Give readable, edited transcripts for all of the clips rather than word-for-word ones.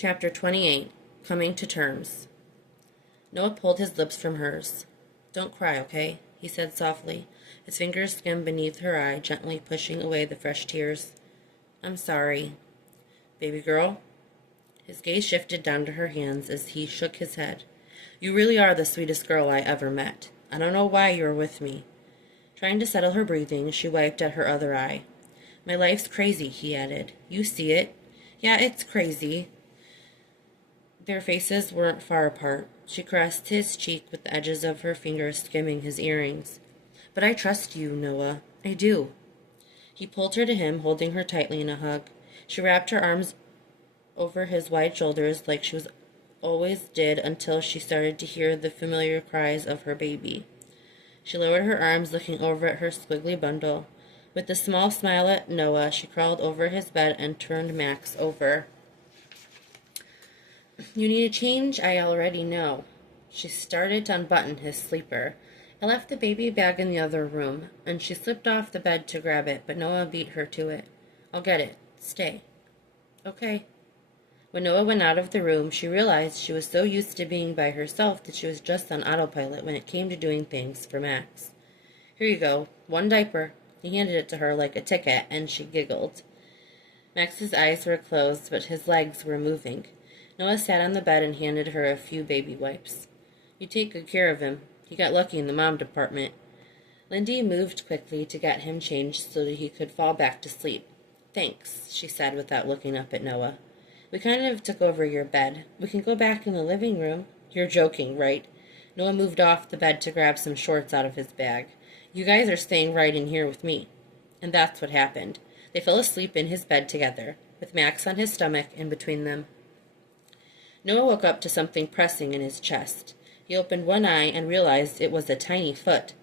Chapter 28. Coming to Terms. Noah pulled his lips from hers. "Don't cry, okay?" he said softly. His fingers skimmed beneath her eye, gently pushing away the fresh tears. "I'm sorry." "Baby girl?" His gaze shifted down to her hands as he shook his head. "You really are the sweetest girl I ever met. I don't know why you're with me." Trying to settle her breathing, she wiped at her other eye. "My life's crazy," he added. "You see it." "Yeah, it's crazy." Their faces weren't far apart. She caressed his cheek with the edges of her fingers skimming his earrings. "But I trust you, Noah. I do." He pulled her to him, holding her tightly in a hug. She wrapped her arms over his wide shoulders like she was always did until she started to hear the familiar cries of her baby. She lowered her arms, looking over at her squiggly bundle. With a small smile at Noah, she crawled over his bed and turned Max over. "You need a change? I already know." She started to unbutton his sleeper. "I left the baby bag in the other room," and she slipped off the bed to grab it, but Noah beat her to it. "I'll get it. Stay." "Okay." When Noah went out of the room, she realized she was so used to being by herself that she was just on autopilot when it came to doing things for Max. "Here you go. One diaper." He handed it to her like a ticket, and she giggled. Max's eyes were closed, but his legs were moving. Noah sat on the bed and handed her a few baby wipes. "You take good care of him. He got lucky in the mom department." Lindy moved quickly to get him changed so that he could fall back to sleep. "Thanks," she said without looking up at Noah. "We kind of took over your bed. We can go back in the living room." "You're joking, right?" Noah moved off the bed to grab some shorts out of his bag. "You guys are staying right in here with me." And that's what happened. They fell asleep in his bed together, with Max on his stomach in between them. Noah woke up to something pressing in his chest. He opened one eye and realized it was a tiny foot.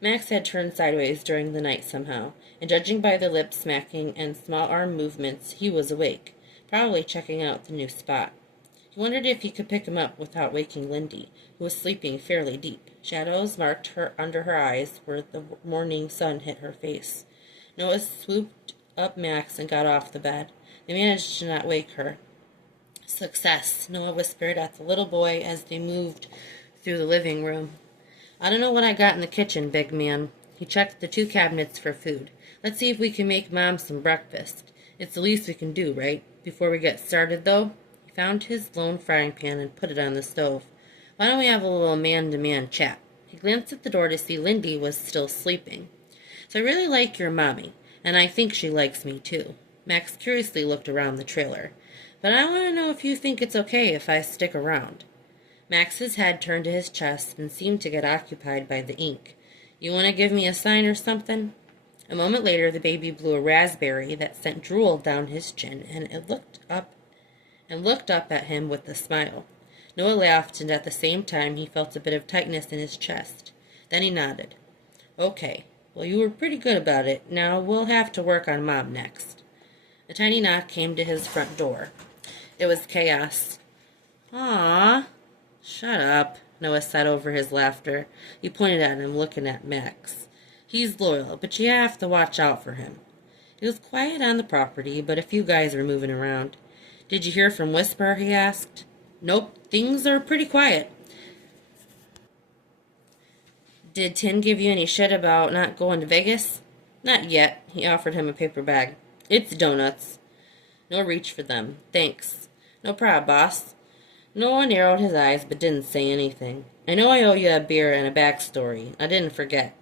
Max had turned sideways during the night somehow, and judging by the lip smacking and small arm movements, he was awake, probably checking out the new spot. He wondered if he could pick him up without waking Lindy, who was sleeping fairly deep. Shadows marked her under her eyes where the morning sun hit her face. Noah swooped up Max and got off the bed. They managed to not wake her. "Success," Noah whispered at the little boy as they moved through the living room. "I don't know what I got in the kitchen, big man." He checked the two cabinets for food. "Let's see if we can make Mom some breakfast. It's the least we can do, right? Before we get started, though." He found his lone frying pan and put it on the stove. "Why don't we have a little man-to-man chat?" He glanced at the door to see Lindy was still sleeping. "So I really like your mommy, and I think she likes me, too." Max curiously looked around the trailer. "But I want to know if you think it's okay if I stick around." Max's head turned to his chest and seemed to get occupied by the ink. "You want to give me a sign or something?" A moment later, the baby blew a raspberry that sent drool down his chin, and it looked up at him with a smile. Noah laughed, and at the same time he felt a bit of tightness in his chest. Then he nodded. "Okay. Well, you were pretty good about it. Now we'll have to work on Mom next." A tiny knock came to his front door. It was Chaos. "Aw." "Shut up," Noah said over his laughter. He pointed at him, looking at Max. "He's loyal, but you have to watch out for him." It was quiet on the property, but a few guys were moving around. "Did you hear from Whisper?" he asked. "Nope, things are pretty quiet." "Did Tim give you any shit about not going to Vegas?" "Not yet." He offered him a paper bag. "It's donuts." Noah reached for them. "Thanks." "No prob, boss." Noah narrowed his eyes but didn't say anything. "I know I owe you a beer and a backstory. I didn't forget."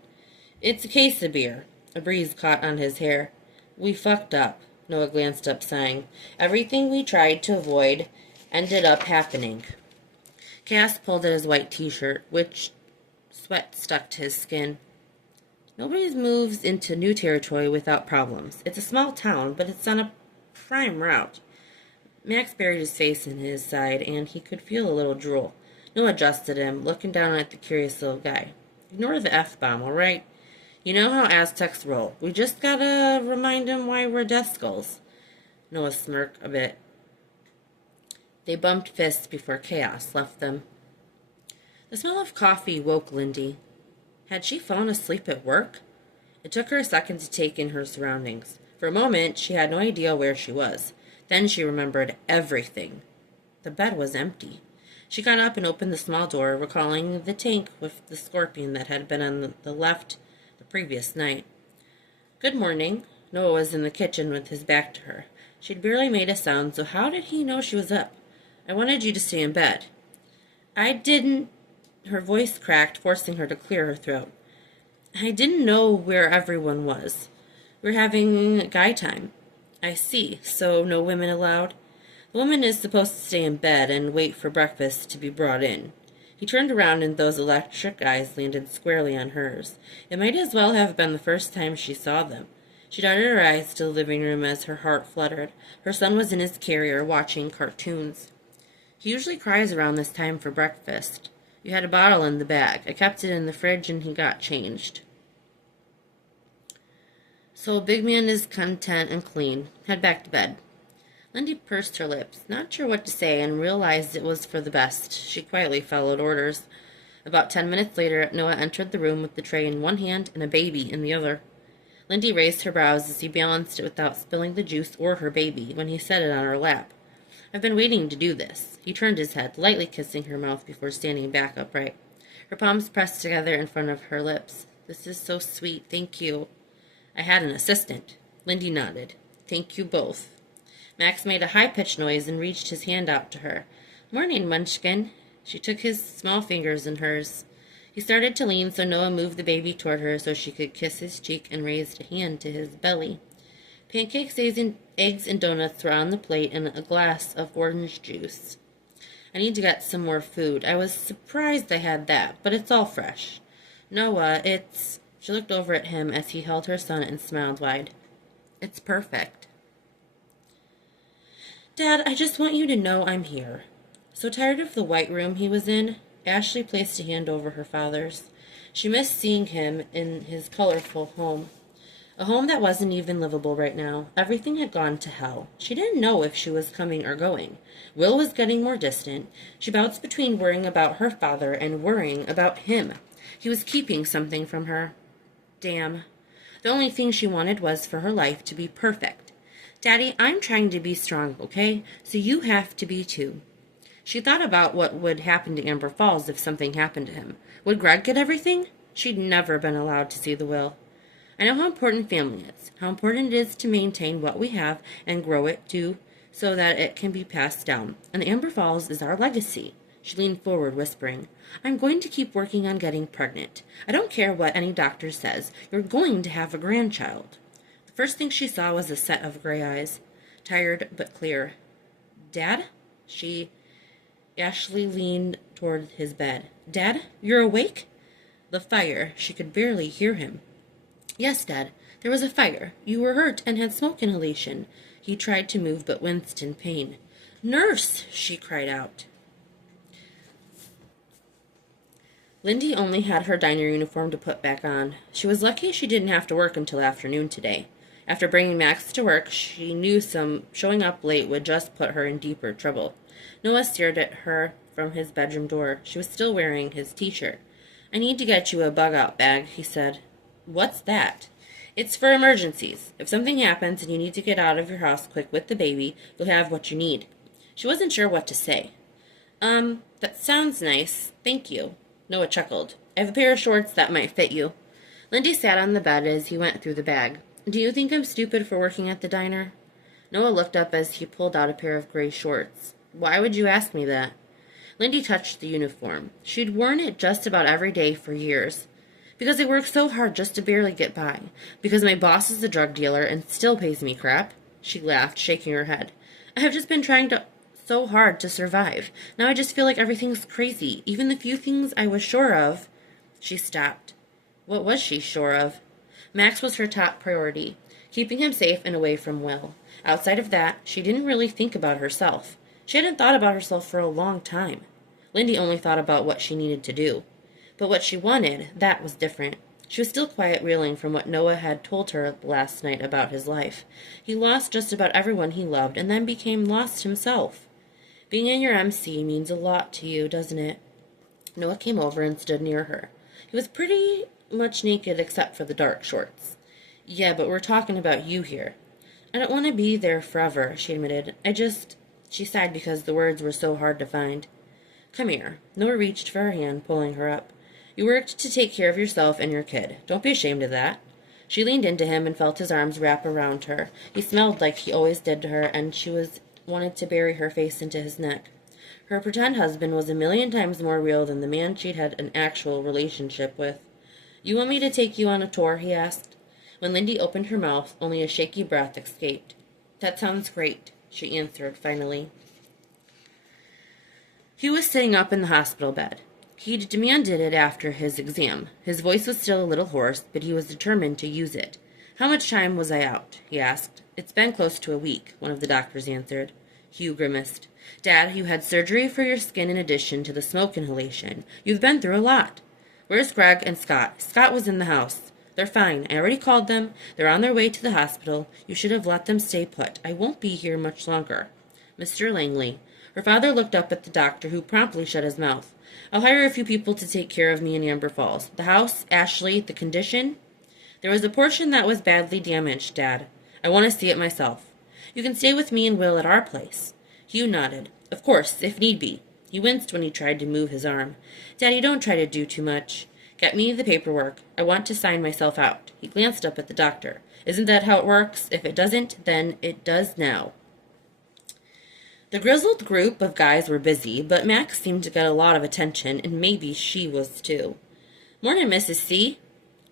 "It's a case of beer." A breeze caught on his hair. "We fucked up." Noah glanced up, sighing. "Everything we tried to avoid ended up happening." Cass pulled at his white t-shirt, which sweat stuck to his skin. "Nobody moves into new territory without problems. It's a small town, but it's on a prime route." Max buried his face in his side, and he could feel a little drool. Noah adjusted him, looking down at the curious little guy. "Ignore the F-bomb, all right? You know how Aztecs roll. We just gotta remind him why we're Death Skulls." Noah smirked a bit. They bumped fists before Chaos left them. The smell of coffee woke Lindy. Had she fallen asleep at work? It took her a second to take in her surroundings. For a moment, she had no idea where she was. Then she remembered everything. The bed was empty. She got up and opened the small door, recalling the tank with the scorpion that had been on the left the previous night. Good morning. Noah was in the kitchen with his back to her. She'd barely made a sound, so how did he know she was up? I wanted you to stay in bed. I didn't... Her voice cracked, forcing her to clear her throat. I didn't know where everyone was. We're having guy time. I see. So no women allowed? The woman is supposed to stay in bed and wait for breakfast to be brought in. He turned around and those electric eyes landed squarely on hers. It might as well have been the first time she saw them. She darted her eyes to the living room as her heart fluttered. Her son was in his carrier watching cartoons. He usually cries around this time for breakfast. You had a bottle in the bag. I kept it in the fridge and he got changed. So a big man is content and clean. Head back to bed. Lindy pursed her lips, not sure what to say, and realized it was for the best. She quietly followed orders. About 10 minutes later, Noah entered the room with the tray in one hand and a baby in the other. Lindy raised her brows as he balanced it without spilling the juice or her baby when he set it on her lap. I've been waiting to do this. He turned his head, lightly kissing her mouth before standing back upright. Her palms pressed together in front of her lips. This is so sweet, thank you. I had an assistant. Lindy nodded. Thank you both. Max made a high-pitched noise and reached his hand out to her. Morning, Munchkin. She took his small fingers in hers. He started to lean, so Noah moved the baby toward her so she could kiss his cheek and raised a hand to his belly. Pancakes, eggs, and donuts were on the plate and a glass of orange juice. I need to get some more food. I was surprised I had that, but it's all fresh. Noah, it's... She looked over at him as he held her son and smiled wide. It's perfect. Dad, I just want you to know I'm here. So tired of the white room he was in, Ashley placed a hand over her father's. She missed seeing him in his colorful home. A home that wasn't even livable right now. Everything had gone to hell. She didn't know if she was coming or going. Will was getting more distant. She bounced between worrying about her father and worrying about him. He was keeping something from her. Damn. The only thing she wanted was for her life to be perfect. Daddy, I'm trying to be strong, okay? So you have to be too. She thought about what would happen to Amber Falls if something happened to him. Would Greg get everything? She'd never been allowed to see the will. I know how important family is, how important it is to maintain what we have and grow it too, so that it can be passed down. And Amber Falls is our legacy. She leaned forward, whispering, I'm going to keep working on getting pregnant. I don't care what any doctor says. You're going to have a grandchild. The first thing she saw was a set of gray eyes, tired but clear. Dad? Ashley leaned toward his bed. Dad, you're awake? The fire. She could barely hear him. Yes, Dad. There was a fire. You were hurt and had smoke inhalation. He tried to move but winced in pain. Nurse! She cried out. Lindy only had her diner uniform to put back on. She was lucky she didn't have to work until afternoon today. After bringing Max to work, she knew showing up late would just put her in deeper trouble. Noah stared at her from his bedroom door. She was still wearing his t-shirt. I need to get you a bug-out bag, he said. What's that? It's for emergencies. If something happens and you need to get out of your house quick with the baby, you'll have what you need. She wasn't sure what to say. That sounds nice. Thank you. Noah chuckled. I have a pair of shorts that might fit you. Lindy sat on the bed as he went through the bag. Do you think I'm stupid for working at the diner? Noah looked up as he pulled out a pair of gray shorts. Why would you ask me that? Lindy touched the uniform. She'd worn it just about every day for years. Because I work so hard just to barely get by. Because my boss is a drug dealer and still pays me crap. She laughed, shaking her head. I have just been trying so hard to survive. Now I just feel like everything's crazy. Even the few things I was sure of. She stopped. What was she sure of? Max was her top priority, keeping him safe and away from Will. Outside of that, she didn't really think about herself. She hadn't thought about herself for a long time. Lindy only thought about what she needed to do. But what she wanted, that was different. She was still quiet, reeling from what Noah had told her last night about his life. He lost just about everyone he loved and then became lost himself. Being in your MC means a lot to you, doesn't it? Noah came over and stood near her. He was pretty much naked except for the dark shorts. Yeah, but we're talking about you here. I don't want to be there forever, she admitted. She sighed because the words were so hard to find. Come here. Noah reached for her hand, pulling her up. You worked to take care of yourself and your kid. Don't be ashamed of that. She leaned into him and felt his arms wrap around her. He smelled like he always did to her, and she wanted to bury her face into his neck. Her pretend husband was 1,000,000 times more real than the man she'd had an actual relationship with. You want me to take you on a tour? He asked. When Lindy opened her mouth, only a shaky breath escaped. That sounds great, she answered finally. He was sitting up in the hospital bed. He'd demanded it after his exam. His voice was still a little hoarse, but he was determined to use it. How much time was I out? He asked. It's been close to a week, one of the doctors answered. Hugh grimaced. Dad, you had surgery for your skin in addition to the smoke inhalation. You've been through a lot. Where's Greg and Scott? Scott was in the house. They're fine. I already called them. They're on their way to the hospital. You should have let them stay put. I won't be here much longer. Mr. Langley. Her father looked up at the doctor, who promptly shut his mouth. I'll hire a few people to take care of me in Amber Falls. The house, Ashley, the condition? There was a portion that was badly damaged, Dad. I want to see it myself. You can stay with me and Will at our place. Hugh nodded. Of course, if need be. He winced when he tried to move his arm. Daddy, don't try to do too much. Get me the paperwork. I want to sign myself out. He glanced up at the doctor. Isn't that how it works? If it doesn't, then it does now. The grizzled group of guys were busy, but Max seemed to get a lot of attention, and maybe she was too. Morning, Mrs. C.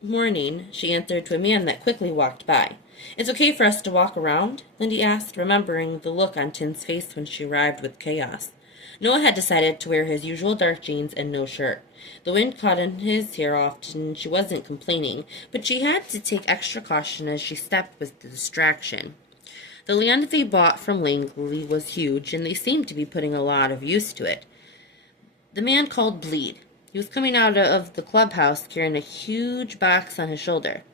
Morning, she answered to a man that quickly walked by. It's okay for us to walk around? Lindy asked, remembering the look on Tin's face when she arrived with chaos. Noah had decided to wear his usual dark jeans and no shirt. The wind caught in his hair often, and she wasn't complaining, but she had to take extra caution as she stepped with the distraction. The land they bought from Langley was huge, and they seemed to be putting a lot of use to it. The man called Bleed. He was coming out of the clubhouse carrying a huge box on his shoulder.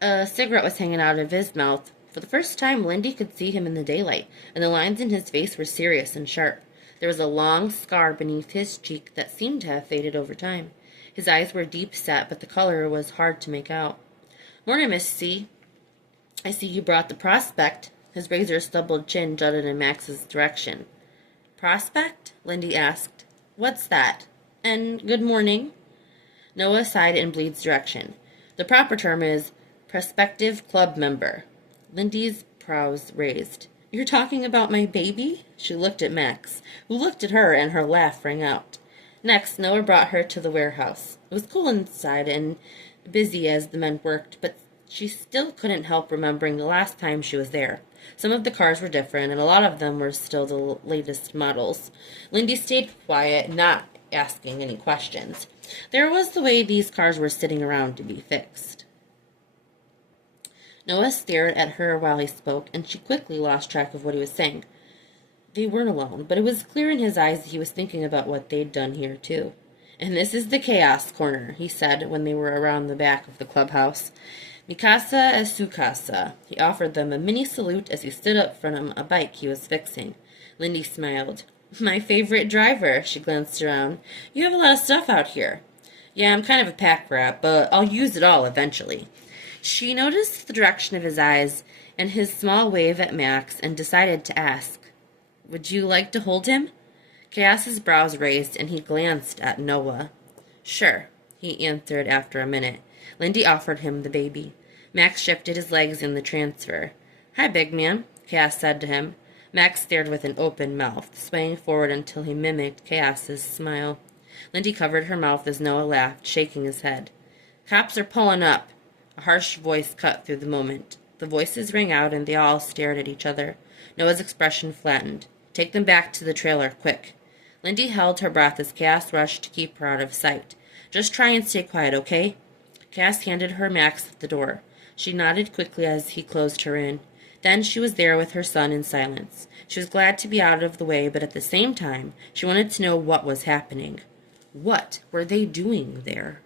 A cigarette was hanging out of his mouth. For the first time, Lindy could see him in the daylight, and the lines in his face were serious and sharp. There was a long scar beneath his cheek that seemed to have faded over time. His eyes were deep set, but the color was hard to make out. Morning, Miss C. I see you brought the prospect. His razor-stubbled chin jutted in Max's direction. Prospect? Lindy asked. What's that? And good morning. Noah sighed in Bleed's direction. The proper term is prospective club member. Lindy's brows raised. You're talking about my baby? She looked at Max, who looked at her, and her laugh rang out. Next, Noah brought her to the warehouse. It was cool inside and busy as the men worked, but she still couldn't help remembering the last time she was there. Some of the cars were different, and a lot of them were still the latest models. Lindy stayed quiet, not asking any questions. There was the way these cars were sitting around to be fixed. Noah stared at her while he spoke, and she quickly lost track of what he was saying. They weren't alone, but it was clear in his eyes that he was thinking about what they'd done here, too. And this is the Chaos Corner, he said when they were around the back of the clubhouse. Mikasa es su casa. He offered them a mini salute as he stood up from a bike he was fixing. Lindy smiled. My favorite driver, she glanced around. You have a lot of stuff out here. Yeah, I'm kind of a pack rat, but I'll use it all eventually. She noticed the direction of his eyes and his small wave at Max and decided to ask, Would you like to hold him? Chaos's brows raised and he glanced at Noah. Sure, he answered after a minute. Lindy offered him the baby. Max shifted his legs in the transfer. Hi, big man, Chaos said to him. Max stared with an open mouth, swaying forward until he mimicked Chaos's smile. Lindy covered her mouth as Noah laughed, shaking his head. Cops are pulling up. A harsh voice cut through the moment. The voices rang out and they all stared at each other. Noah's expression flattened. Take them back to the trailer, quick. Lindy held her breath as Chaos rushed to keep her out of sight. Just try and stay quiet, okay? Chaos handed her Max at the door. She nodded quickly as he closed her in. Then she was there with her son in silence. She was glad to be out of the way, but at the same time, she wanted to know what was happening. What were they doing there?